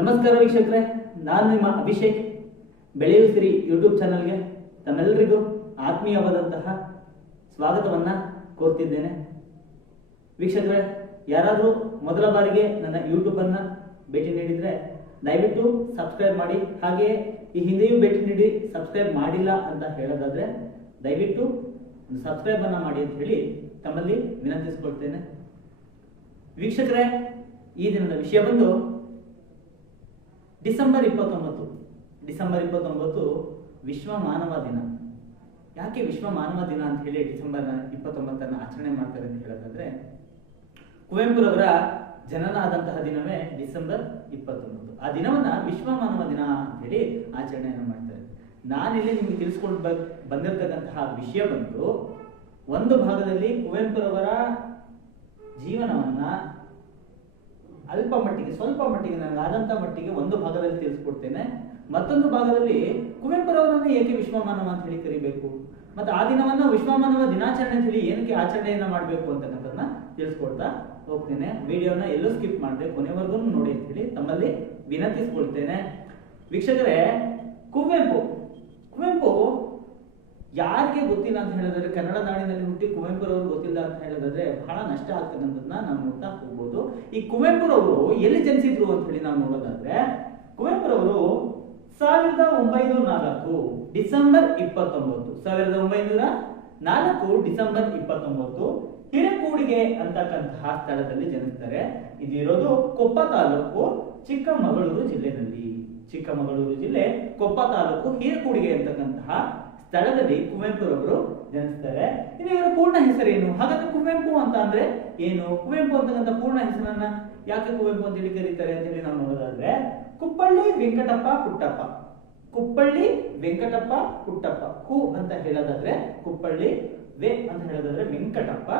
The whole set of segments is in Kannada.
ನಮಸ್ಕಾರ ವೀಕ್ಷಕರೇ, ನಾನು ನಿಮ್ಮ ಅಭಿಷೇಕ್. ಬೆಳೆಯು ಸಿರಿ ಯೂಟ್ಯೂಬ್ ಚಾನಲ್ಗೆ ತಮ್ಮೆಲ್ಲರಿಗೂ ಆತ್ಮೀಯವಾದಂತಹ ಸ್ವಾಗತವನ್ನ ಕೋರ್ತಿದ್ದೇನೆ. ವೀಕ್ಷಕರೇ, ಯಾರಾದರೂ ಮೊದಲ ಬಾರಿಗೆ ನನ್ನ ಯೂಟ್ಯೂಬ್ ಅನ್ನ ಭೇಟಿ ನೀಡಿದ್ರೆ ದಯವಿಟ್ಟು ಸಬ್ಸ್ಕ್ರೈಬ್ ಮಾಡಿ. ಹಾಗೆಯೇ ಈ ಹಿಂದೆಯೂ ಭೇಟಿ ನೀಡಿ ಸಬ್ಸ್ಕ್ರೈಬ್ ಮಾಡಿಲ್ಲ ಅಂತ ಹೇಳೋದಾದ್ರೆ ದಯವಿಟ್ಟು ಸಬ್ಸ್ಕ್ರೈಬ್ ಅನ್ನ ಮಾಡಿ ಅಂತ ಹೇಳಿ ತಮ್ಮಲ್ಲಿ ವಿನಂತಿಸಿಕೊಳ್ತೇನೆ. ವೀಕ್ಷಕರೇ, ಈ ದಿನದ ವಿಷಯ ಬಂದು ಡಿಸೆಂಬರ್ ಇಪ್ಪತ್ತೊಂಬತ್ತು. ಡಿಸೆಂಬರ್ ಇಪ್ಪತ್ತೊಂಬತ್ತು ವಿಶ್ವ ಮಾನವ ದಿನ. ಯಾಕೆ ವಿಶ್ವ ಮಾನವ ದಿನ ಅಂತ ಹೇಳಿ ಡಿಸೆಂಬರ್ ಇಪ್ಪತ್ತೊಂಬತ್ತನ್ನು ಆಚರಣೆ ಮಾಡ್ತಾರೆ ಅಂತ ಹೇಳೋದಾದ್ರೆ, ಕುವೆಂಪುರವರ ಜನನ ಆದಂತಹ ದಿನವೇ ಡಿಸೆಂಬರ್ ಇಪ್ಪತ್ತೊಂಬತ್ತು. ಆ ದಿನವನ್ನ ವಿಶ್ವ ಮಾನವ ದಿನ ಅಂತ ಹೇಳಿ ಆಚರಣೆಯನ್ನು ಮಾಡ್ತಾರೆ. ನಾನಿಲ್ಲಿ ನಿಮ್ಗೆ ತಿಳಿಸ್ಕೊಂಡು ಬಂದಿರತಕ್ಕಂತಹ ವಿಷಯ ಬಂದು ಒಂದು ಭಾಗದಲ್ಲಿ ಕುವೆಂಪುರವರ ಜೀವನವನ್ನ ಅಲ್ಪ ಮಟ್ಟಿಗೆ, ಸ್ವಲ್ಪ ಮಟ್ಟಿಗೆ ನನಗೆ ಆದಂತ ಮಟ್ಟಿಗೆ ಒಂದು ಭಾಗದಲ್ಲಿ ತಿಳಿಸ್ಕೊಡ್ತೇನೆ. ಮತ್ತೊಂದು ಭಾಗದಲ್ಲಿ ಕುವೆಂಪುರವರನ್ನು ಏಕೆ ವಿಶ್ವಮಾನವ ಅಂತ ಹೇಳಿ ಕರಿಬೇಕು? ಮತ್ತೆ ಆ ದಿನವನ್ನ ವಿಶ್ವಮಾನವ ದಿನಾಚರಣೆ ಅಂತ ಹೇಳಿ ಏನಕ್ಕೆ ಆಚರಣೆಯನ್ನ ಮಾಡಬೇಕು ಅಂತಕ್ಕಂಥದ್ದನ್ನ ತಿಳಿಸ್ಕೊಡ್ತಾ ಹೋಗ್ತೇನೆ. ವಿಡಿಯೋನ ಎಲ್ಲೂ ಸ್ಕಿಪ್ ಮಾಡದೆ ಕೊನೆವರೆಗೂ ನೋಡಿ ಅಂತ ಹೇಳಿ ತಮ್ಮಲ್ಲಿ ವಿನಂತಿಸ್ಕೊಳ್ತೇನೆ. ವೀಕ್ಷಕರೇ, ಕುವೆಂಪು. ಕುವೆಂಪು ಯಾರಿಗೆ ಗೊತ್ತಿಲ್ಲ ಅಂತ ಹೇಳಿದ್ರೆ ಕನ್ನಡ ನಾಡಿನಲ್ಲಿ ಹುಟ್ಟಿ ಕುವೆಂಪುರವರು ಗೊತ್ತಿಲ್ಲ ಅಂತ ಹೇಳಿದ್ರೆ ಬಹಳ ನಷ್ಟ ಆಗ್ತಕ್ಕಂಥದ್ದನ್ನ ನಾವು ನೋಡ್ತಾ ಹೋಗ್ಬೋದು. ಈ ಕುವೆಂಪುರವರು ಎಲ್ಲಿ ಜನಿಸಿದ್ರು ಅಂತ ಹೇಳಿ ನಾವು ನೋಡೋದಾದ್ರೆ ಕುವೆಂಪುರವರು ಸಾವಿರದ ಒಂಬೈನೂರ ನಾಲ್ಕು ಡಿಸೆಂಬರ್ ಇಪ್ಪತ್ತೊಂಬತ್ತು. ಸಾವಿರದ ಒಂಬೈನೂರ ನಾಲ್ಕು ಡಿಸೆಂಬರ್ ಇಪ್ಪತ್ತೊಂಬತ್ತು ಹಿರೇಕೂಡಿಗೆ ಅಂತಕ್ಕಂತಹ ಸ್ಥಳದಲ್ಲಿ ಜನಿಸ್ತಾರೆ. ಇದಿರೋದು ಕೊಪ್ಪ ತಾಲೂಕು ಚಿಕ್ಕಮಗಳೂರು ಜಿಲ್ಲೆನಲ್ಲಿ ಚಿಕ್ಕಮಗಳೂರು ಜಿಲ್ಲೆ ಕೊಪ್ಪ ತಾಲೂಕು ಹಿರೇಕೂಡಿಗೆ ಅಂತಕ್ಕಂತಹ ಸ್ಥಳದಲ್ಲಿ ಕುವೆಂಪುರವರು ಜನಿಸ್ತಾರೆ. ಇನ್ನು ಇವರ ಪೂರ್ಣ ಹೆಸರೇನು? ಹಾಗಾದ್ರೆ ಕುವೆಂಪು ಅಂತ ಅಂದ್ರೆ ಏನು? ಕುವೆಂಪು ಅಂತಕ್ಕಂಥ ಪೂರ್ಣ ಹೆಸರನ್ನ ಯಾಕೆ ಕುವೆಂಪು ಅಂತ ಹೇಳಿ ಕರೀತಾರೆ ಅಂತ ಹೇಳಿ ನಾವು ನೋಡೋದಾದ್ರೆ, ಕುಪ್ಪಳ್ಳಿ ವೆಂಕಟಪ್ಪ ಪುಟ್ಟಪ್ಪ. ಕುಪ್ಪಳ್ಳಿ ವೆಂಕಟಪ್ಪ ಪುಟ್ಟಪ್ಪ. ಕು ಅಂತ ಹೇಳೋದಾದ್ರೆ ಕುಪ್ಪಳ್ಳಿ, ವೆ ಅಂತ ಹೇಳೋದಾದ್ರೆ ವೆಂಕಟಪ್ಪ.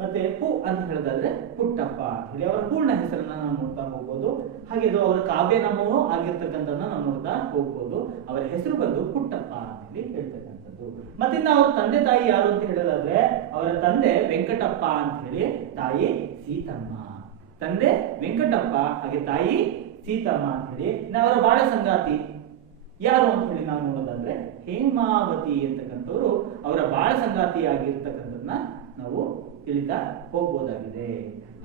ಮತ್ತೆ ಪು ಅಂತ ಹೇಳೋದಾದ್ರೆ ಪುಟ್ಟಪ್ಪ ಇಲ್ಲಿ ಅವರ ಪೂರ್ಣ ಹೆಸರನ್ನ ನಾವು ನೋಡ್ತಾ ಹೋಗ್ಬೋದು. ಹಾಗೆ ಇದು ಅವರ ಕಾವ್ಯನಾಮವೂ ಆಗಿರ್ತಕ್ಕಂಥದ್ದನ್ನ ನಾವು ನೋಡ್ತಾ ಹೋಗ್ಬೋದು. ಅವರ ಹೆಸರು ಬಂದು ಪುಟ್ಟಪ್ಪ ಅಂತ ಹೇಳಿ ಹೇಳ್ತಕ್ಕಂಥದ್ದು. ಮತ್ತೆ ಅವ್ರ ತಂದೆ ತಾಯಿ ಯಾರು ಅಂತ ಹೇಳೋದಾದ್ರೆ ಅವರ ತಂದೆ ವೆಂಕಟಪ್ಪ ಅಂತ ಹೇಳಿ. ತಾಯಿ ಸೀತಮ್ಮ. ತಂದೆ ವೆಂಕಟಪ್ಪ, ಹಾಗೆ ತಾಯಿ ಸೀತಮ್ಮ ಅಂತ ಹೇಳಿ. ಅವರ ಬಾಳ ಸಂಗಾತಿ ಯಾರು ಅಂತ ಹೇಳಿ ನಾವು ನೋಡೋದಾದ್ರೆ ಹೇಮಾವತಿ ಅಂತಕ್ಕಂಥವ್ರು ಅವರ ಬಾಳ ಸಂಗಾತಿ ಆಗಿರ್ತಕ್ಕಂಥದ್ದನ್ನ ನಾವು ತಿಳಿತಾ ಹೋಗ್ಬೋದಾಗಿದೆ.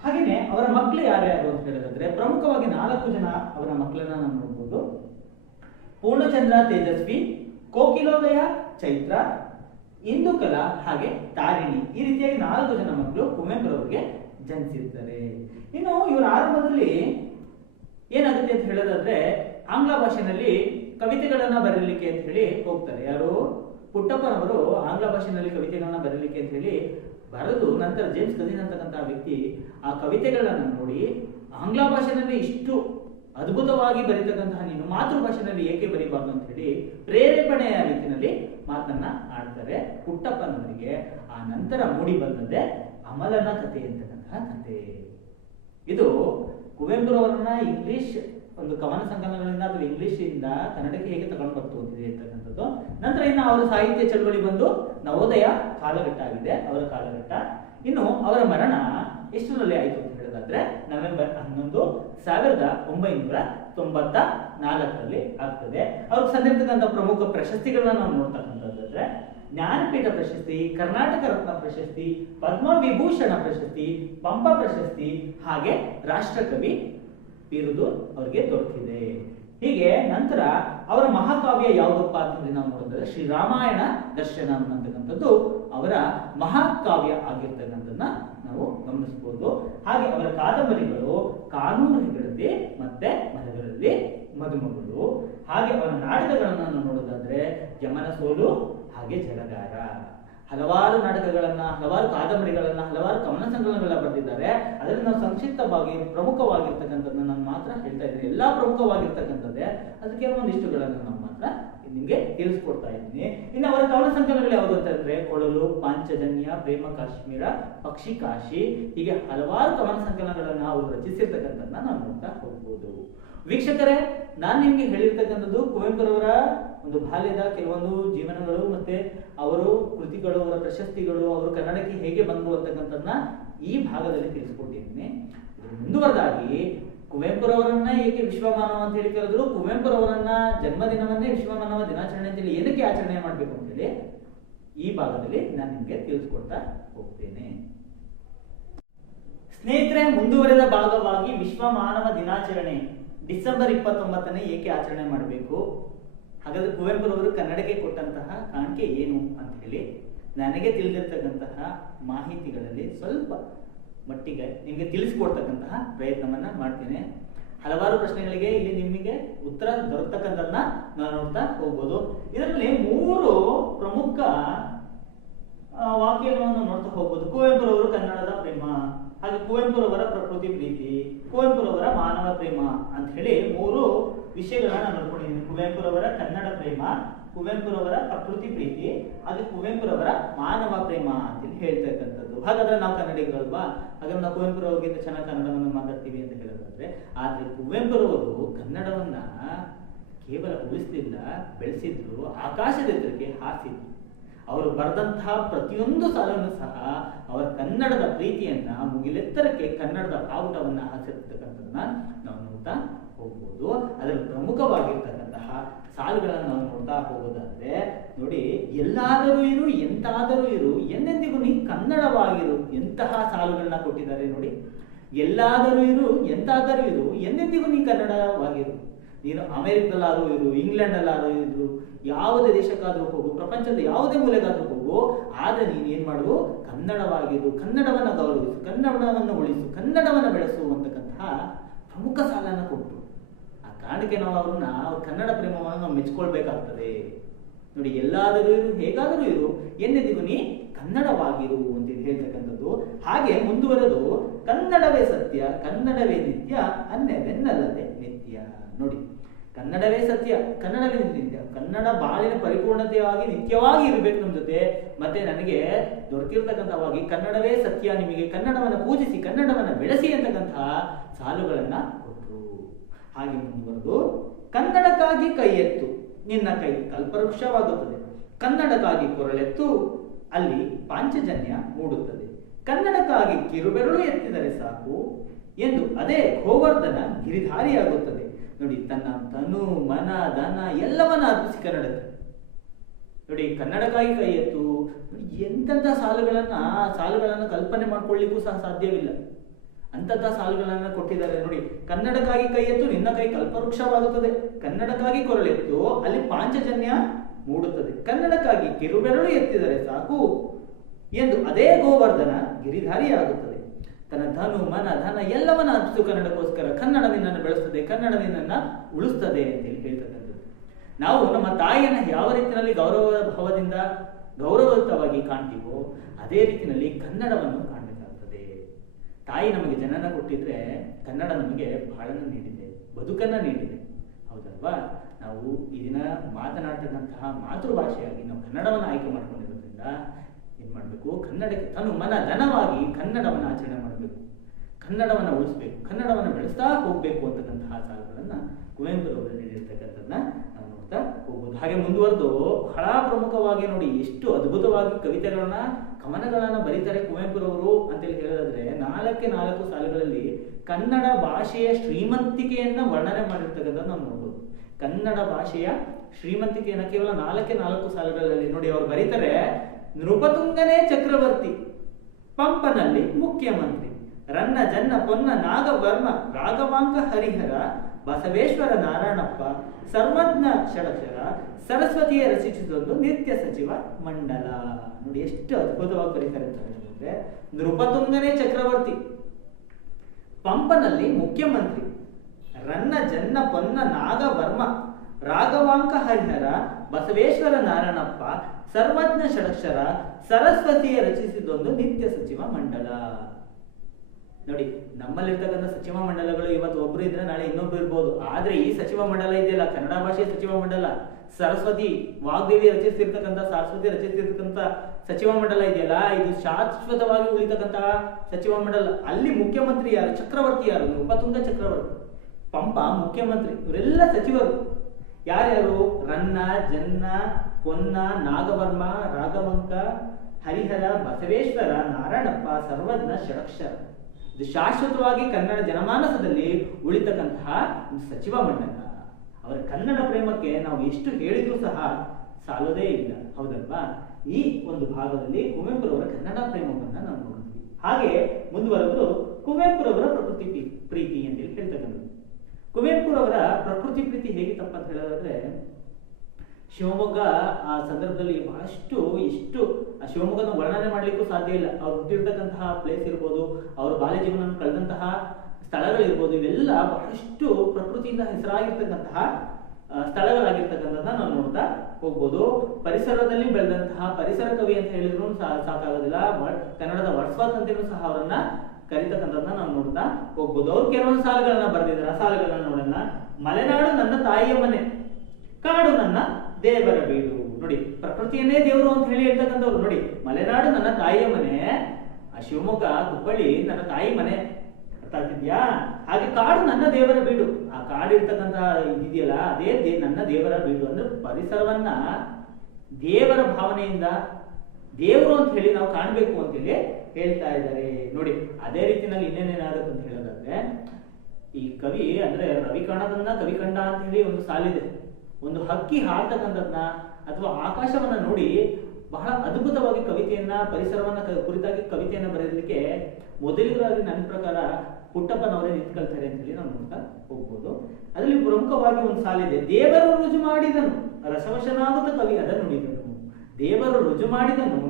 ಹಾಗೆಯೇ ಅವರ ಮಕ್ಕಳು ಯಾರ್ಯಾರು ಅಂತ ಹೇಳೋದಾದ್ರೆ, ಪ್ರಮುಖವಾಗಿ ನಾಲ್ಕು ಜನ ಅವರ ಮಕ್ಕಳನ್ನ ನಾವು ನೋಡ್ಬೋದು. ಪೂರ್ಣಚಂದ್ರ, ತೇಜಸ್ವಿ, ಕೋಕಿಲೋದಯ, ಚೈತ್ರ, ಇಂದುಕಲಾ ಹಾಗೆ ತಾರಿಣಿ. ಈ ರೀತಿಯಾಗಿ ನಾಲ್ಕು ಜನ ಮಕ್ಕಳು ಕುವೆಂಪುರವರಿಗೆ ಜನಿಸಿರ್ತಾರೆ. ಇನ್ನು ಇವರ ಆರಂಭದಲ್ಲಿ ಏನಾಗುತ್ತೆ ಅಂತ ಹೇಳೋದಾದ್ರೆ, ಆಂಗ್ಲ ಭಾಷೆನಲ್ಲಿ ಕವಿತೆಗಳನ್ನ ಬರೀಲಿಕ್ಕೆ ಅಂತ ಹೇಳಿ ಹೋಗ್ತಾರೆ. ಯಾರು? ಪುಟ್ಟಪ್ಪನವರು ಆಂಗ್ಲ ಭಾಷೆಯಲ್ಲಿ ಕವಿತೆಗಳನ್ನ ಬರೀಲಿಕ್ಕೆ ಅಂತ ಹೇಳಿ ಬರೆದು ನಂತರ ಜೇಮ್ಸ್ ಕದಿನ್ ಅಂತಕ್ಕಂತಹ ವ್ಯಕ್ತಿ ಆ ಕವಿತೆಗಳನ್ನು ನೋಡಿ ಆಂಗ್ಲ ಭಾಷೆಯಲ್ಲಿ ಇಷ್ಟು ಅದ್ಭುತವಾಗಿ ಬರೀತಕ್ಕಂತಹ ನೀನು ಮಾತೃಭಾಷೆಯಲ್ಲಿ ಏಕೆ ಬರೀಬಾರ್ದು ಅಂತ ಹೇಳಿ ಪ್ರೇರೇಪಣೆಯ ರೀತಿಯಲ್ಲಿ ಮಾತನ್ನ ಆಡ್ತಾರೆ ಪುಟ್ಟಪ್ಪನವರಿಗೆ. ಆ ನಂತರ ಮೂಡಿ ಬಂದದ್ದೇ ಅಮಲನ ಕಥೆ ಅಂತಕ್ಕಂತಹ ಕಥೆ ಇದು ಕುವೆಂಪುರವರನ್ನ ಇಂಗ್ಲಿಷ್ ಒಂದು ಕವನ ಸಂಕಲನಗಳಿಂದ ಅಥವಾ ಇಂಗ್ಲಿಷ್ ಇಂದ ಕನ್ನಡಕ್ಕೆ ಹೇಗೆ ತಗೊಂಡು ಬರ್ತು ಅಂತಿದೆ ಅಂತಕ್ಕಂಥದ್ದು ನಂತರ ಇನ್ನು ಅವರ ಸಾಹಿತ್ಯ ಚಳುವಳಿ ಬಂದು ನವೋದಯ ಕಾಲಘಟ್ಟ ಆಗಿದೆ ಅವರ ಕಾಲಘಟ್ಟ. ಇನ್ನು ಅವರ ಮರಣ ಎಷ್ಟರಲ್ಲಿ ಆಯಿತು ಅಂತ ಹೇಳೋದಾದ್ರೆ ನವೆಂಬರ್ ಹನ್ನೊಂದು ಸಾವಿರದ ಒಂಬೈನೂರ ತೊಂಬತ್ತ ನಾಲ್ಕರಲ್ಲಿ ಆಗ್ತದೆ. ಅವ್ರಿಗೆ ಸಂದಿರ್ತಕ್ಕಂಥ ಪ್ರಮುಖ ಪ್ರಶಸ್ತಿಗಳನ್ನ ನಾವು ನೋಡ್ತಕ್ಕಂಥದ್ದಾದ್ರೆ ಜ್ಞಾನಪೀಠ ಪ್ರಶಸ್ತಿ, ಕರ್ನಾಟಕ ರತ್ನ ಪ್ರಶಸ್ತಿ, ಪದ್ಮವಿಭೂಷಣ ಪ್ರಶಸ್ತಿ, ಪಂಪ ಪ್ರಶಸ್ತಿ, ಹಾಗೆ ರಾಷ್ಟ್ರಕವಿ ಬಿರುದು ಅವರಿಗೆ ದೊರಕಿದೆ ಹೀಗೆ ನಂತರ ಅವರ ಮಹಾಕಾವ್ಯ ಯಾವುದಪ್ಪ ಅಂತಂದ್ರೆ ನಾವು ನೋಡಿದ್ರೆ ಶ್ರೀರಾಮಾಯಣ ದರ್ಶನ ಅನ್ನತಕ್ಕಂಥದ್ದು ಅವರ ಮಹಾಕಾವ್ಯ ಆಗಿರ್ತಕ್ಕಂಥದ್ದನ್ನ ನಾವು ಗಮನಿಸಬಹುದು ಹಾಗೆ ಅವರ ಕಾದಂಬರಿಗಳು ಕಾನೂನು ಹೆಗ್ಗಡತಿ ಮತ್ತೆ ಮನೆಗಳಲ್ಲಿ ಮದುಮಗಳು ಹಾಗೆ ಅವರ ನಾಟಕಗಳನ್ನ ನೋಡೋದಾದ್ರೆ ಯಮನ ಸೋಲು ಹಾಗೆ ಜಲಗಾರ. ಹಲವಾರು ನಾಟಕಗಳನ್ನ, ಹಲವಾರು ಕಾದಂಬರಿಗಳನ್ನ, ಹಲವಾರು ಕವನ ಸಂಕಲನಗಳನ್ನ ಬರೆದಿದ್ದಾರೆ. ಅದರಲ್ಲಿ ನಾವು ಸಂಕ್ಷಿಪ್ತವಾಗಿ ಪ್ರಮುಖವಾಗಿರ್ತಕ್ಕಂಥದ್ದನ್ನ ನಾನು ಮಾತ್ರ ಹೇಳ್ತಾ ಇದ್ದೀನಿ. ಎಲ್ಲಾ ಪ್ರಮುಖವಾಗಿರ್ತಕ್ಕಂಥದ್ದೇ ಅದಕ್ಕೆ ಒಂದಿಷ್ಟುಗಳನ್ನು ನಾವು ಮಾತ್ರ ನಿಮಗೆ ತಿಳಿಸ್ಕೊಡ್ತಾ ಇದ್ದೀನಿ. ಇನ್ನು ಅವರ ಕವನ ಸಂಕಲನಗಳು ಯಾವುದು ಅಂತಂದ್ರೆ ಕೊಳಲು, ಪಾಂಚಜನ್ಯ, ಪ್ರೇಮ ಕಾಶ್ಮೀರ, ಪಕ್ಷಿ ಕಾಶಿ, ಹೀಗೆ ಹಲವಾರು ಕವನ ಸಂಕಲನಗಳನ್ನ ಅವರು ರಚಿಸಿರ್ತಕ್ಕಂಥದ್ದನ್ನ ನಾವು ನೋಡ್ತಾ ಹೋಗ್ಬೋದು. ವೀಕ್ಷಕರೇ, ನಾನು ನಿಮಗೆ ಹೇಳಿರ್ತಕ್ಕಂಥದ್ದು ಕುವೆಂಪುರವರ ಒಂದು ಬಾಲ್ಯದ ಕೆಲವೊಂದು ಜೀವನಗಳು ಮತ್ತೆ ಅವರು ಕೃತಿಗಳು, ಅವರ ಪ್ರಶಸ್ತಿಗಳು, ಅವರು ಕನ್ನಡಕ್ಕೆ ಹೇಗೆ ಬಂದು ಅಂತಕ್ಕಂಥದ್ದನ್ನ ಈ ಭಾಗದಲ್ಲಿ ತಿಳಿಸ್ಕೊಟ್ಟಿದ್ದೀನಿ. ಮುಂದುವರೆದಾಗಿ ಕುವೆಂಪುರವರನ್ನ ಏಕೆ ವಿಶ್ವಮಾನವ ಅಂತ ಹೇಳಿ ಕರೆದ್ರು ಕುವೆಂಪುರವರನ್ನ ಜನ್ಮದಿನವನ್ನೇ ವಿಶ್ವಮಾನವ ದಿನಾಚರಣೆ ಅಂತೇಳಿ ಏನಕ್ಕೆ ಆಚರಣೆ ಮಾಡಬೇಕು ಅಂತೇಳಿ ಈ ಭಾಗದಲ್ಲಿ ನಾನು ನಿಮಗೆ ತಿಳಿಸ್ಕೊಡ್ತಾ ಹೋಗ್ತೇನೆ. ಸ್ನೇಹಿತರೆ, ಮುಂದುವರೆದ ಭಾಗವಾಗಿ ವಿಶ್ವ ಮಾನವ ದಿನಾಚರಣೆ ಡಿಸೆಂಬರ್ ಇಪ್ಪತ್ತೊಂಬತ್ತನೇ ಏಕೆ ಆಚರಣೆ ಮಾಡಬೇಕು? ಹಾಗಾದ್ರೆ ಕುವೆಂಪುರವರು ಕನ್ನಡಕ್ಕೆ ಕೊಟ್ಟಂತಹ ಕಾಣಿಕೆ ಏನು ಅಂತ ಹೇಳಿ ನನಗೆ ತಿಳಿದಿರ್ತಕ್ಕಂತಹ ಮಾಹಿತಿಗಳಲ್ಲಿ ಸ್ವಲ್ಪ ಮಟ್ಟಿಗೆ ನಿಮಗೆ ತಿಳಿಸ್ಕೊಡ್ತಕ್ಕಂತಹ ಪ್ರಯತ್ನವನ್ನ ಮಾಡ್ತೇನೆ. ಹಲವಾರು ಪ್ರಶ್ನೆಗಳಿಗೆ ಇಲ್ಲಿ ನಿಮಗೆ ಉತ್ತರ ದೊರಕತಕ್ಕಂಥದ್ದನ್ನ ನಾವು ನೋಡ್ತಾ ಹೋಗ್ಬೋದು. ಇದರಲ್ಲಿ ಮೂರು ಪ್ರಮುಖ ವಾಕ್ಯಗಳನ್ನು ನೋಡ್ತಾ ಹೋಗ್ಬೋದು. ಕುವೆಂಪುರವರು ಕನ್ನಡದ ಪ್ರೇಮ, ಹಾಗೆ ಕುವೆಂಪುರವರ ಪ್ರಕೃತಿ ಪ್ರೀತಿ, ಕುವೆಂಪುರವರ ಮಾನವ ಪ್ರೇಮ ಅಂತ ಹೇಳಿ ಮೂರು ವಿಷಯಗಳನ್ನ ನಾನು ನೋಡ್ಕೊಂಡಿದ್ದೀನಿ ಕುವೆಂಪುರವರ ಕನ್ನಡ ಪ್ರೇಮ, ಕುವೆಂಪುರವರ ಪ್ರಕೃತಿ ಪ್ರೀತಿ, ಅದು ಕುವೆಂಪುರವರ ಮಾನವ ಪ್ರೇಮ ಅಂತೇಳಿ ಹೇಳ್ತಕ್ಕಂಥದ್ದು. ಹಾಗಾದ್ರೆ ನಾವು ಕನ್ನಡಿಗರಲ್ವಾ ಹಾಗಾದ್ರೆ ನಾವು ಕುವೆಂಪುರವ್ರಿಗಿಂತ ಚೆನ್ನಾಗಿ ಕನ್ನಡವನ್ನು ಮಾತಾಡ್ತೀವಿ ಅಂತ ಹೇಳೋದಾದ್ರೆ, ಆದ್ರೆ ಕುವೆಂಪುರವರು ಕನ್ನಡವನ್ನ ಕೇವಲ ಉಳಿಸಲಿಲ್ಲ, ಬೆಳೆಸಿದ್ರು, ಆಕಾಶದ ಎದುರಿಗೆ ಹಾಸಿದ್ರು ಅವರು ಬರೆದಂತಹ ಪ್ರತಿಯೊಂದು ಸಾಲನ್ನು ಸಹ ಅವರ ಕನ್ನಡದ ಪ್ರೀತಿಯನ್ನ ಮುಗಿಲೆತ್ತರಕ್ಕೆ ಕನ್ನಡದ ಬಾವುಟವನ್ನ ಹಾಸಿರ್ತಕ್ಕಂಥದ್ದನ್ನ ನಾವು ನೋಡ್ತಾ ಹೋಗ್ಬೋದು. ಅದರಲ್ಲಿ ಪ್ರಮುಖವಾಗಿರ್ತಕ್ಕಂತಹ ಸಾಲುಗಳನ್ನು ನಾವು ನೋಡ್ತಾ ಹೋಗೋದಾದ್ರೆ, ನೋಡಿ, ಎಲ್ಲಾದರೂ ಇರು, ಎಂತಾದರೂ ಇರು, ಎಂದೆಂದಿಗೂ ನೀ ಕನ್ನಡವಾಗಿರು, ಎಂತಹ ಸಾಲುಗಳನ್ನ ಕೊಟ್ಟಿದ್ದಾರೆ ನೋಡಿ. ಎಲ್ಲಾದರೂ ಇರು, ಎಂತಾದರೂ ಇರು, ಎಂದೆಂದಿಗೂ ನೀ ಕನ್ನಡವಾಗಿರು. ನೀನು ಅಮೆರಿಕದಲ್ಲಾದರೂ ಇರು, ಇಂಗ್ಲೆಂಡಲ್ಲಾದರೂ ಇರು, ಯಾವುದೇ ದೇಶಕ್ಕಾದರೂ ಹೋಗು, ಪ್ರಪಂಚದ ಯಾವುದೇ ಮೂಲೆಗಾದರೂ ಹೋಗು, ಆದರೆ ನೀನು ಏನು ಮಾಡು? ಕನ್ನಡವಾಗಿರು, ಕನ್ನಡವನ್ನ ಗೌರವಿಸು, ಕನ್ನಡವನ್ನು ಉಳಿಸು ಕನ್ನಡವನ್ನ ಬೆಳೆಸು ಅಂತಕ್ಕಂತಹ ಪ್ರಮುಖ ಸಾಲನ ಕೊಟ್ಟರು ಆ ಕಾರಣಕ್ಕೆ ನಾವು ಅವ್ರನ್ನ ಅವ್ರ ಕನ್ನಡ ಪ್ರೇಮವನ್ನು ನಾವು ಮೆಚ್ಕೊಳ್ಬೇಕಾಗ್ತದೆ. ನೋಡಿ, ಎಲ್ಲಾದರೂ ಇರು, ಹೇಗಾದರೂ ಇರು ಎನ್ನೆದಿಗೂ ನೀ ಕನ್ನಡವಾಗಿರು ಅಂತ ಹೇಳ್ತಕ್ಕಂಥದ್ದು. ಹಾಗೆ ಮುಂದುವರೆದು, ಕನ್ನಡವೇ ಸತ್ಯ, ಕನ್ನಡವೇ ನಿತ್ಯ ಅನ್ನವೆನ್ನಲ್ಲದೆ ನಿತ್ಯ. ನೋಡಿ, ಕನ್ನಡವೇ ಸತ್ಯ, ಕನ್ನಡವೇ ನಿತ್ಯ, ಕನ್ನಡ ಬಾಳಿನ ಪರಿಪೂರ್ಣತೆಯಾಗಿ ನಿತ್ಯವಾಗಿ ಇರಬೇಕು ನಮ್ಮ ಜೊತೆ. ಮತ್ತೆ ನನಗೆ ದೊರಕಿರ್ತಕ್ಕಂಥವಾಗಿ ಕನ್ನಡವೇ ಸತ್ಯ, ನಿಮಗೆ ಕನ್ನಡವನ್ನು ಪೂಜಿಸಿ, ಕನ್ನಡವನ್ನು ಬೆಳೆಸಿ ಅಂತಕ್ಕಂತಹ ಸಾಲುಗಳನ್ನ ಹಾಗೆ ಮುಂದುವರೆದು ಕನ್ನಡಕ್ಕಾಗಿ ಕೈ ಎತ್ತು ನಿನ್ನ ಕೈ ಕಲ್ಪವೃಕ್ಷವಾಗುತ್ತದೆ. ಕನ್ನಡಕ್ಕಾಗಿ ಕೊರಳೆತ್ತು, ಅಲ್ಲಿ ಪಾಂಚಜನ್ಯ ಮೂಡುತ್ತದೆ. ಕನ್ನಡಕ್ಕಾಗಿ ಕಿರುಬೆರಳು ಎತ್ತಿದರೆ ಸಾಕು ಎಂದು ಅದೇ ಗೋವರ್ಧನ ಗಿರಿಧಾರಿಯಾಗುತ್ತದೆ. ನೋಡಿ, ತನ್ನ ತನು, ಮನ, ಧನ ಎಲ್ಲವನ್ನ ಅರ್ಪಿಸಿ ಕನ್ನಡಕ್ಕೆ ನೋಡಿ, ಕನ್ನಡಕ್ಕಾಗಿ ಕೈ ಎತ್ತು ಸಾಲುಗಳನ್ನು ಸಾಲುಗಳನ್ನ, ಸಾಲುಗಳನ್ನು ಕಲ್ಪನೆ ಮಾಡಿಕೊಳ್ಳಿಕ್ಕೂ ಸಹ ಸಾಧ್ಯವಿಲ್ಲ. ಅಂತಹ ಸಾಲುಗಳನ್ನ ಕೊಟ್ಟಿದ್ದಾರೆ ನೋಡಿ. ಕನ್ನಡಕ್ಕಾಗಿ ಕೈ ಎತ್ತು, ನಿನ್ನ ಕೈ ಕಲ್ಪವೃಕ್ಷವಾಗುತ್ತದೆ. ಕನ್ನಡಕ್ಕಾಗಿ ಕೊರಳೆತ್ತು ಅಲ್ಲಿ ಪಾಂಚಜನ್ಯ ಮೂಡುತ್ತದೆ. ಕನ್ನಡಕ್ಕಾಗಿ ಕಿರುಬೆರಳು ಎತ್ತಿದರೆ ಸಾಕು ಎಂದು ಅದೇ ಗೋವರ್ಧನ ಗಿರಿಧಾರಿಯಾಗುತ್ತದೆ. ತನ್ನ ಧನು, ಮನ, ಧನ ಎಲ್ಲವನ್ನ ಅರ್ಪಿಸು ಕನ್ನಡಕ್ಕೋಸ್ಕರ ಕನ್ನಡ ನಿನ್ನನ್ನು ಬೆಳೆಸ್ತದೆ ಕನ್ನಡ ನಿನ್ನನ್ನು ಉಳಿಸ್ತದೆ ಅಂತೇಳಿ ಹೇಳ್ತಕ್ಕಂಥದ್ದು. ನಾವು ನಮ್ಮ ತಾಯಿಯನ್ನ ಯಾವ ರೀತಿಯಲ್ಲಿ ಗೌರವ ಭಾವದಿಂದ ಗೌರವಯುತವಾಗಿ ಕಾಣ್ತೀವೋ, ಅದೇ ರೀತಿಯಲ್ಲಿ ಕನ್ನಡವನ್ನು ತಾಯಿ ನಮಗೆ ಜನನ ಕೊಟ್ಟಿದ್ರೆ ಕನ್ನಡ ನಮಗೆ ಬಾಳನ್ನ ನೀಡಿದೆ, ಬದುಕನ್ನ ನೀಡಿದೆ. ಹೌದಲ್ವಾ? ನಾವು ಈ ದಿನ ಮಾತನಾಡ್ತಕ್ಕಂತಹ ಮಾತೃಭಾಷೆಯಾಗಿ ನಾವು ಕನ್ನಡವನ್ನು ಆಯ್ಕೆ ಮಾಡ್ಕೊಂಡಿರೋದ್ರಿಂದ ಏನು ಮಾಡಬೇಕು? ಕನ್ನಡಕ್ಕೆ ತನು ಮನ ಧನವಾಗಿ ಕನ್ನಡವನ್ನು ಆಚರಣೆ ಮಾಡಬೇಕು. ಕನ್ನಡವನ್ನು ಉಳಿಸ್ಬೇಕು, ಕನ್ನಡವನ್ನು ಬೆಳೆಸ್ತಾ ಹೋಗ್ಬೇಕು ಅಂತಕ್ಕಂತಹ ಸಾಲುಗಳನ್ನು ಕುವೆಂಪುರವರು ನೀಡಿರ್ತಕ್ಕಂಥದ್ದನ್ನ ನೋಡ್ತಾ ಹೋಗ್ಬೋದು. ಹಾಗೆ ಮುಂದುವರೆದು ಬಹಳ ಪ್ರಮುಖವಾಗಿ ನೋಡಿ ಎಷ್ಟು ಅದ್ಭುತವಾಗಿ ಕವಿತೆಗಳನ್ನ, ಕವನಗಳನ್ನ ಬರೀತಾರೆ ಕುವೆಂಪುರವರು ಅಂತೇಳಿ ಹೇಳೋದಾದ್ರೆ ನಾಲ್ಕೆ ನಾಲ್ಕು ಸಾಲುಗಳಲ್ಲಿ ಕನ್ನಡ ಭಾಷೆಯ ಶ್ರೀಮಂತಿಕೆಯನ್ನ ವರ್ಣನೆ ಮಾಡಿರ್ತಕ್ಕಂಥದ್ದು ನಾವು ನೋಡ್ಬೋದು. ಕನ್ನಡ ಭಾಷೆಯ ಶ್ರೀಮಂತಿಕೆಯನ್ನ ಕೇವಲ ನಾಲ್ಕೆ ನಾಲ್ಕು ಸಾಲುಗಳಲ್ಲಿ ನೋಡಿ ಅವ್ರು ಬರೀತಾರೆ ನೃಪತುಂಗನೇ ಚಕ್ರವರ್ತಿ, ಪಂಪನಲ್ಲಿ ಮುಖ್ಯಮಂತ್ರಿ, ರನ್ನ ಜನ್ನ ಪೊನ್ನ ನಾಗವರ್ಮ, ರಾಘವಾಂಕ ಹರಿಹರ ಬಸವೇಶ್ವರ ನಾರಾಯಣಪ್ಪ, ಸರ್ವಜ್ಞ ಷಡಕ್ಷರ ಸರಸ್ವತಿಯ ರಚಿಸಿದೊಂದು ನಿತ್ಯ ಸಚಿವ ಮಂಡಲ. ನೋಡಿ ಎಷ್ಟು ಅದ್ಭುತವಾಗಿ ಬರೀತಾರೆ ಅಂತ ಹೇಳಿದ್ರೆ ನೃಪತುಂಗನೇ ಚಕ್ರವರ್ತಿ, ಪಂಪನಲ್ಲಿ ಮುಖ್ಯಮಂತ್ರಿ, ರನ್ನ ಜನ್ನ ಪೊನ್ನ ನಾಗವರ್ಮ, ರಾಘವಾಂಕ ಹರಿಹರ, ಬಸವೇಶ್ವರ ನಾರಾಯಣಪ್ಪ, ಸರ್ವಜ್ಞ ಷಡಕ್ಷರ ಸರಸ್ವತಿಯ ರಚಿಸಿದೊಂದು ನಿತ್ಯ ಸಚಿವ ಮಂಡಲ. ನೋಡಿ, ನಮ್ಮಲ್ಲಿರ್ತಕ್ಕಂಥ ಸಚಿವ ಮಂಡಲಗಳು ಇವತ್ತು ಒಬ್ರು ಇದ್ರೆ ನಾಳೆ ಇನ್ನೊಬ್ರು ಇರ್ಬೋದು. ಆದ್ರೆ ಈ ಸಚಿವ ಮಂಡಲ ಇದೆಯಲ್ಲ, ಕನ್ನಡ ಭಾಷೆಯ ಸಚಿವ ಮಂಡಲ, ಸರಸ್ವತಿ ವಾಗ್ದೇವಿ ರಚಿಸಿರ್ತಕ್ಕಂಥ ಸರಸ್ವತಿ ರಚಿಸಿರ್ತಕ್ಕಂಥ ಸಚಿವ ಮಂಡಲ ಇದೆಯಲ್ಲ, ಇದು ಶಾಶ್ವತವಾಗಿ ಉಳಿತಕ್ಕಂತಹ ಸಚಿವ ಮಂಡಲ. ಅಲ್ಲಿ ಮುಖ್ಯಮಂತ್ರಿ ಯಾರು? ಚಕ್ರವರ್ತಿ ಯಾರು? ನೃಪತುಂಗ ಚಕ್ರವರ್ತಿ. ಪಂಪ ಮುಖ್ಯಮಂತ್ರಿ. ಇವರೆಲ್ಲ ಸಚಿವರು. ಯಾರ್ಯಾರು? ರನ್ನ, ಜನ್ನ, ಕೊನ್ನ, ನಾಗವರ್ಮ, ರಾಘವಂಕ, ಹರಿಹರ, ಬಸವೇಶ್ವರ, ನಾರಾಯಣಪ್ಪ, ಸರ್ವಜ್ಞ, ಷಡಕ್ಷರ. ಇದು ಶಾಶ್ವತವಾಗಿ ಕನ್ನಡ ಜನಮಾನಸದಲ್ಲಿ ಉಳಿತಕ್ಕಂತಹ ಸಚಿವ ಮಂಡಲ. ಅವರ ಕನ್ನಡ ಪ್ರೇಮಕ್ಕೆ ನಾವು ಎಷ್ಟು ಹೇಳಿದರೂ ಸಹ ಸಾಲೋದೇ ಇಲ್ಲ. ಹೌದಲ್ವಾ? ಈ ಒಂದು ಭಾಗದಲ್ಲಿ ಕುವೆಂಪುರವರ ಕನ್ನಡ ಪ್ರೇಮವನ್ನು ನಾವು ನೋಡಿದ್ವಿ. ಹಾಗೆ ಮುಂದುವರೆದು ಕುವೆಂಪುರವರ ಪ್ರಕೃತಿ ಪ್ರೀ- ಪ್ರೀತಿ ಅಂತೇಳಿ ಹೇಳ್ತಕ್ಕಂಥದ್ದು. ಕುವೆಂಪುರವರ ಪ್ರಕೃತಿ ಪ್ರೀತಿ ಹೇಗಿತ್ತಪ್ಪ ಅಂತ ಹೇಳೋದಾದ್ರೆ ಶಿವಮೊಗ್ಗ ಆ ಸಂದರ್ಭದಲ್ಲಿ ಬಹಳಷ್ಟು ಎಷ್ಟು ಶಿವಮೊಗ್ಗನ ವರ್ಣನೆ ಮಾಡ್ಲಿಕ್ಕೂ ಸಾಧ್ಯ ಇಲ್ಲ. ಅವ್ರು ಹುಟ್ಟಿರ್ತಕ್ಕಂತಹ ಪ್ಲೇಸ್ ಇರ್ಬೋದು, ಅವ್ರ ಬಾಲ್ಯ ಜೀವನ ಕಳೆದಂತಹ ಸ್ಥಳಗಳಿರ್ಬೋದು, ಇವೆಲ್ಲ ಬಹಳಷ್ಟು ಪ್ರಕೃತಿಯಿಂದ ಹೆಸರಾಗಿರ್ತಕ್ಕಂತಹ ಸ್ಥಳಗಳಾಗಿರ್ತಕ್ಕಂಥದ್ದನ್ನ ನಾವು ನೋಡ್ತಾ ಹೋಗ್ಬೋದು. ಪರಿಸರದಲ್ಲಿ ಬೆಳೆದಂತಹ ಪರಿಸರ ಕವಿ ಅಂತ ಹೇಳಿದ್ರು ಸಾಕಾಗೋದಿಲ್ಲ. ಬಟ್ ಕನ್ನಡದ ವರ್ಡ್ಸ್ವರ್ತ್ ಅಂತಲೂ ಸಹ ಅವರನ್ನ ಕರಿತಕ್ಕಂಥದ್ದನ್ನ ನಾವು ನೋಡ್ತಾ ಹೋಗ್ಬೋದು. ಅವ್ರು ಕೆಲವೊಂದು ಸಾಲುಗಳನ್ನ ಬರೆದಿದ್ದಾರೆ. ಆ ಸಾಲುಗಳನ್ನ ನೋಡೋಣ. ಮಲೆನಾಡು ನನ್ನ ತಾಯಿಯ ಮನೆ, ಕಾಡು ನನ್ನ ದೇವರ ಬೀಡು. ನೋಡಿ, ಪ್ರಕೃತಿಯನ್ನೇ ದೇವರು ಅಂತ ಹೇಳಿ ಹೇಳ್ತಕ್ಕಂಥವ್ರು. ನೋಡಿ, ಮಲೆನಾಡು ನನ್ನ ತಾಯಿಯ ಮನೆ, ಆ ಶಿವಮೊಗ್ಗ, ಹುಬ್ಬಳ್ಳಿ ನನ್ನ ತಾಯಿ ಮನೆ. ಅರ್ಥ ಆಗ್ತಿದ್ಯಾ? ಹಾಗೆ ಕಾಡು ನನ್ನ ದೇವರ ಬೀಡು. ಆ ಕಾಡು ಇದೆಯಲ್ಲ ಅದೇ ದೇ- ನನ್ನ ದೇವರ ಬೀಡು. ಅಂದ್ರೆ ಪರಿಸರವನ್ನ ದೇವರ ಭಾವನೆಯಿಂದ ದೇವರು ಅಂತ ಹೇಳಿ ನಾವು ಕಾಣಬೇಕು ಅಂತ ಹೇಳಿ ಹೇಳ್ತಾ ಇದ್ದಾರೆ. ನೋಡಿ, ಅದೇ ರೀತಿನಲ್ಲಿ ಇನ್ನೇನೇನಾಗುತ್ತೆ ಅಂತ ಹೇಳೋದಾದ್ರೆ, ಈ ಕವಿ ಅಂದ್ರೆ ರವಿಕಣದನ್ನ ಕವಿಕಂಡ ಅಂತ ಹೇಳಿ ಒಂದು ಸಾಲಿದೆ. ಒಂದು ಹಕ್ಕಿ ಹಾಡ್ತಕ್ಕಂಥದ್ನ ಅಥವಾ ಆಕಾಶವನ್ನ ನೋಡಿ ಬಹಳ ಅದ್ಭುತವಾಗಿ ಕವಿತೆಯನ್ನ, ಪರಿಸರವನ್ನ ಕುರಿತಾಗಿ ಕವಿತೆಯನ್ನ ಬರೆಯಲಿಕ್ಕೆ ಮೊದಲಿಗರಾಗಿ ನನ್ನ ಪ್ರಕಾರ ಪುಟ್ಟಪ್ಪನವರೇ ನಿಂತ್ಕೊಳ್ತಾರೆ ಅಂತ ಹೇಳಿ ನಾವು ನೋಡ್ತಾ ಹೋಗ್ಬೋದು. ಅದರಲ್ಲಿ ಪ್ರಮುಖವಾಗಿ ಒಂದು ಸಾಲಿದೆ ದೇವರು ರುಜು ಮಾಡಿದನು ರಸವಶನಾಗುತ್ತ ಕವಿ ಅದ ನುಡಿದನು. ದೇವರು ರುಜು ಮಾಡಿದನು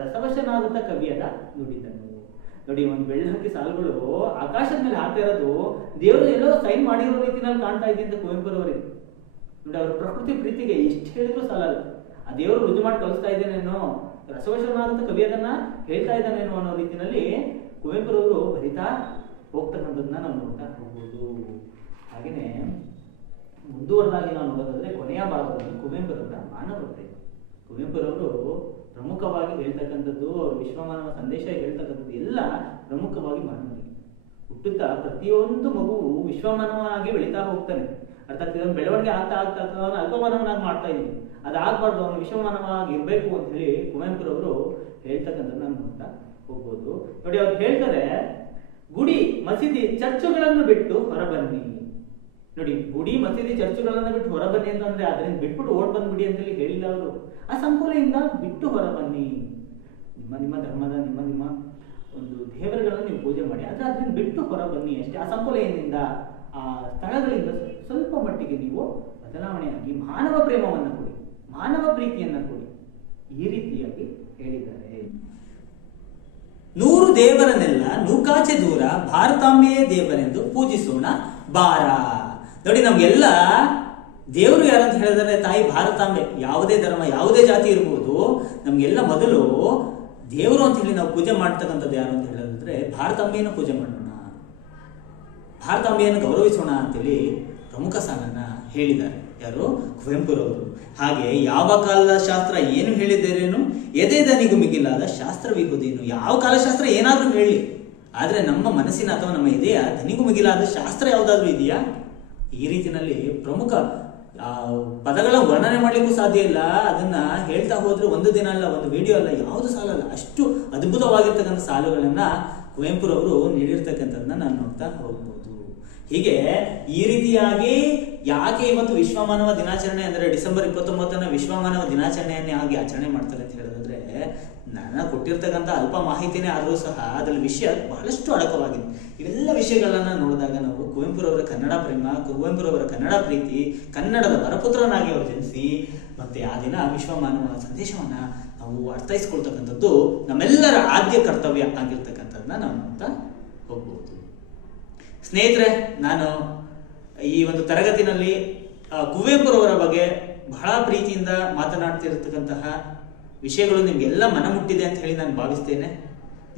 ರಸವಶನಾಗುತ್ತ ಕವಿ ಅದ ನುಡಿದನು. ನೋಡಿ, ಒಂದು ಬೆಳ್ಳಹಕ್ಕಿ ಸಾಲುಗಳು ಆಕಾಶದ ಮೇಲೆ ಹಾಕ್ತಾ ಇರೋದು, ದೇವರು ಎಲ್ಲೋ ಸೈನ್ ಮಾಡಿರೋ ರೀತಿನಲ್ಲಿ ಕಾಣ್ತಾ ಇದೆ ಅಂತ ಕುವೆಂಪುರವರಿಗೆ ನೋಡಿ, ಅವ್ರ ಪ್ರಕೃತಿ ಪ್ರೀತಿಗೆ ಎಷ್ಟು ಹೇಳಿದ್ರು ಸಾಲಲ್ಲ. ಆ ದೇವರು ರುಜು ಮಾಡಿ ಕಲಿಸ್ತಾ ಇದ್ದೇನೇನೋ, ರಸವಶನಾದಂತ ಕವಿ ಅದನ್ನ ಹೇಳ್ತಾ ಇದ್ದಾನೇನೋ ಅನ್ನೋ ರೀತಿಯಲ್ಲಿ ಕುವೆಂಪುರವರು ಬರಿತಾ ಹೋಗ್ತಕ್ಕಂಥದ್ದನ್ನ ನಾವು ನೋಡ್ತಾ ಹೋಗ್ಬೋದು. ಹಾಗೇನೆ ಮುಂದುವರೆದಾಗಿ ನಾವು ನೋಡೋದಾದ್ರೆ ಕೊನೆಯ ಭಾಗದಲ್ಲಿ ಕುವೆಂಪುರವರ ಮಾನ ಪ್ರೇಮ ಕುವೆಂಪುರವರು ಪ್ರಮುಖವಾಗಿ ಹೇಳ್ತಕ್ಕಂಥದ್ದು, ಅವರು ವಿಶ್ವಮಾನವ ಸಂದೇಶ ಹೇಳ್ತಕ್ಕಂಥದ್ದು ಎಲ್ಲ ಪ್ರಮುಖವಾಗಿ ಮಾನವರಿಗೆ. ಹುಟ್ಟುತ್ತಾ ಪ್ರತಿಯೊಂದು ಮಗುವು ವಿಶ್ವಮಾನವನಾಗಿ ಬೆಳೀತಾ ಹೋಗ್ತಾನೆ. ಅರ್ಥಾತ್ ಇದೊಂದು ಬೆಳವಣಿಗೆ ಆಗ್ತಾ ಆಗ್ತಾ ಅವನು ಅಲ್ಪಮಾನವನಾಗಿ ಮಾಡ್ತಾ ಇದ್ದೀನಿ ಅದಾಗಬಾರ್ದು, ಅವನು ವಿಶ್ವಮಾನವಾಗಿ ಇರಬೇಕು ಅಂತ ಹೇಳಿ ಕುವೆಂಪುರವರು ಹೇಳ್ತಕ್ಕಂಥದ್ದನ್ನ ನೋಡ್ತಾ ಹೋಗ್ಬೋದು. ನೋಡಿ, ಅವ್ರು ಹೇಳ್ತಾರೆ, ಗುಡಿ, ಮಸೀದಿ, ಚರ್ಚುಗಳನ್ನು ಬಿಟ್ಟು ಹೊರಬನ್ನಿ. ನೋಡಿ, ಗುಡಿ, ಮಸೀದಿ, ಚರ್ಚುಗಳನ್ನು ಬಿಟ್ಟು ಹೊರಬನ್ನಿ ಅಂತಂದ್ರೆ ಅದರಿಂದ ಬಿಟ್ಬಿಟ್ಟು ಓಡ್ ಬಂದ್ಬಿಡಿ ಅಂತ ಹೇಳಿ ಹೇಳಿಲ್ಲ ಅವರು. ಆ ಸಂಕುಲೆಯಿಂದ ಬಿಟ್ಟು ಹೊರಬನ್ನಿ. ನಿಮ್ಮ ನಿಮ್ಮ ಧರ್ಮದ, ನಿಮ್ಮ ನಿಮ್ಮ ಒಂದು ದೇವರುಗಳನ್ನು ನೀವು ಪೂಜೆ ಮಾಡಿ, ಆದ್ರೆ ಅದರಿಂದ ಬಿಟ್ಟು ಹೊರ ಬನ್ನಿ ಅಷ್ಟೇ. ಆ ಸಂಕುಲೆಯಿಂದ ಸ್ಥಳಗಳಿಂದ ಸ್ವಲ್ಪ ಮಟ್ಟಿಗೆ ನೀವು ಬದಲಾವಣೆಯಾಗಿ ಮಾನವ ಪ್ರೇಮವನ್ನು ಕೊಡಿ, ಮಾನವ ಪ್ರೀತಿಯನ್ನು ಕೊಡಿ. ಈ ರೀತಿಯಾಗಿ ಹೇಳಿದ್ದಾರೆ. ನೂರು ದೇವರನ್ನೆಲ್ಲ ನೂಕಾಚೆ ದೂರ ಭಾರತಾಂಬೆಯೇ ದೇವರೆಂದು ಪೂಜಿಸೋಣ, ಬಾರ. ನೋಡಿ, ನಮ್ಗೆಲ್ಲ ದೇವರು ಯಾರಂತ ಹೇಳಿದ್ರೆ ತಾಯಿ ಭಾರತಾಂಬೆ, ಯಾವುದೇ ಧರ್ಮ, ಯಾವುದೇ ಜಾತಿ ಇರ್ಬೋದು. ನಮ್ಗೆಲ್ಲ ಮೊದಲು ದೇವರು ಅಂತ ಹೇಳಿ ನಾವು ಪೂಜೆ ಮಾಡ್ತಕ್ಕಂಥದ್ದು ಯಾರು ಅಂತ ಹೇಳಿದ್ರೆ ಭಾರತಾಂಬೆಯನ್ನು ಪೂಜೆ ಮಾಡೋಣ. ಭಾರತಾಂಬೆಯನ್ನು ಗೌರವಿಸೋಣ ಅಂತೇಳಿ ಪ್ರಮುಖ ಸಾಲನ್ನ ಹೇಳಿದ್ದಾರೆ. ಯಾರು? ಕುವೆಂಪುರವರು. ಹಾಗೆ ಯಾವ ಕಾಲದ ಶಾಸ್ತ್ರ ಏನು ಹೇಳಿದ್ದೇರೇನು? ಎದೆದನಿಗೂ ಮಿಗಿಲಾದ ಶಾಸ್ತ್ರವಿಹುದೇನು ಯಾವ ಕಾಲಶಾಸ್ತ್ರ ಏನಾದರೂ ಹೇಳಿ. ಆದರೆ ನಮ್ಮ ಮನಸ್ಸಿನ ಅಥವಾ ನಮ್ಮ ಎದೆಯ ದನಿಗೂ ಮಿಗಿಲಾದ ಶಾಸ್ತ್ರ ಯಾವುದಾದ್ರೂ ಇದೆಯಾ? ಈ ರೀತಿಯಲ್ಲಿ ಪ್ರಮುಖ ಪದಗಳ ವರ್ಣನೆ ಮಾಡಲಿಕ್ಕೂ ಸಾಧ್ಯ ಇಲ್ಲ. ಅದನ್ನ ಹೇಳ್ತಾ ಹೋದ್ರೆ ಒಂದು ದಿನ ಅಲ್ಲ, ಒಂದು ವಿಡಿಯೋ ಅಲ್ಲ, ಯಾವುದು ಸಾಲಲ್ಲ. ಅಷ್ಟು ಅದ್ಭುತವಾಗಿರ್ತಕ್ಕಂಥ ಸಾಲುಗಳನ್ನ ಕುವೆಂಪುರವರು ನೀಡಿರ್ತಕ್ಕಂಥದ್ದನ್ನ ನಾನು ನೋಡ್ತಾ ಹೋಗ್ಬೋದು. ಹೀಗೆ ಈ ರೀತಿಯಾಗಿ ಯಾಕೆ ಇವತ್ತು ವಿಶ್ವ ಮಾನವ ದಿನಾಚರಣೆ ಅಂದ್ರೆ ಡಿಸೆಂಬರ್ ಇಪ್ಪತ್ತೊಂಬತ್ತನ ವಿಶ್ವ ಮಾನವ ದಿನಾಚರಣೆಯನ್ನೇ ಆಗಿ ಆಚರಣೆ ಮಾಡ್ತಾರೆ ಅಂತ ಹೇಳಿದ್ರೆ ನಾನು ಕೊಟ್ಟಿರ್ತಕ್ಕಂಥ ಅಲ್ಪ ಮಾಹಿತಿನೇ ಆದರೂ ಸಹ ಅದರಲ್ಲಿ ವಿಷಯ ಬಹಳಷ್ಟು ಅಡಕವಾಗಿದೆ. ಇವೆಲ್ಲ ವಿಷಯಗಳನ್ನ ನೋಡಿದಾಗ ನಾವು ಕುವೆಂಪುರವರ ಕನ್ನಡ ಪ್ರೇಮ, ಕುವೆಂಪುರವರ ಕನ್ನಡ ಪ್ರೀತಿ, ಕನ್ನಡದ ವರಪುತ್ರನಾಗಿ ಅವರು ಜನಿಸಿ ಮತ್ತೆ ಆ ದಿನ ವಿಶ್ವ ಮಾನವ ಸಂದೇಶವನ್ನ ನಾವು ಅರ್ಥೈಸ್ಕೊಳ್ತಕ್ಕಂಥದ್ದು ನಮ್ಮೆಲ್ಲರ ಆದ್ಯ ಕರ್ತವ್ಯ ಆಗಿರ್ತಕ್ಕಂಥದ್ದನ್ನ ನಾವು ನೋಡ್ತಾ ಹೋಗ್ಬೋದು. ಸ್ನೇಹಿತರೆ, ನಾನು ಈ ಒಂದು ತರಗತಿನಲ್ಲಿ ಕುವೆಂಪುರವರ ಬಗ್ಗೆ ಬಹಳ ಪ್ರೀತಿಯಿಂದ ಮಾತನಾಡ್ತಿರತಕ್ಕಂತಹ ವಿಷಯಗಳು ನಿಮಗೆಲ್ಲ ಮನ ಮುಟ್ಟಿದೆ ಅಂತ ಹೇಳಿ ನಾನು ಭಾವಿಸ್ತೇನೆ.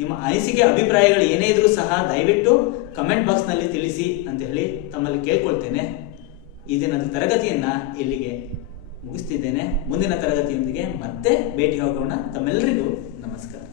ನಿಮ್ಮ ಅನಿಸಿಕೆ, ಅಭಿಪ್ರಾಯಗಳು ಏನೇ ಇದ್ರೂ ಸಹ ದಯವಿಟ್ಟು ಕಮೆಂಟ್ ಬಾಕ್ಸ್ನಲ್ಲಿ ತಿಳಿಸಿ ಅಂತ ಹೇಳಿ ತಮ್ಮಲ್ಲಿ ಕೇಳ್ಕೊಳ್ತೇನೆ. ಈ ದಿನದ ತರಗತಿಯನ್ನ ಇಲ್ಲಿಗೆ ಮುಗಿಸ್ತಿದ್ದೇನೆ. ಮುಂದಿನ ತರಗತಿಯೊಂದಿಗೆ ಮತ್ತೆ ಭೇಟಿ ಹೋಗೋಣ. ತಮ್ಮೆಲ್ಲರಿಗೂ ನಮಸ್ಕಾರ.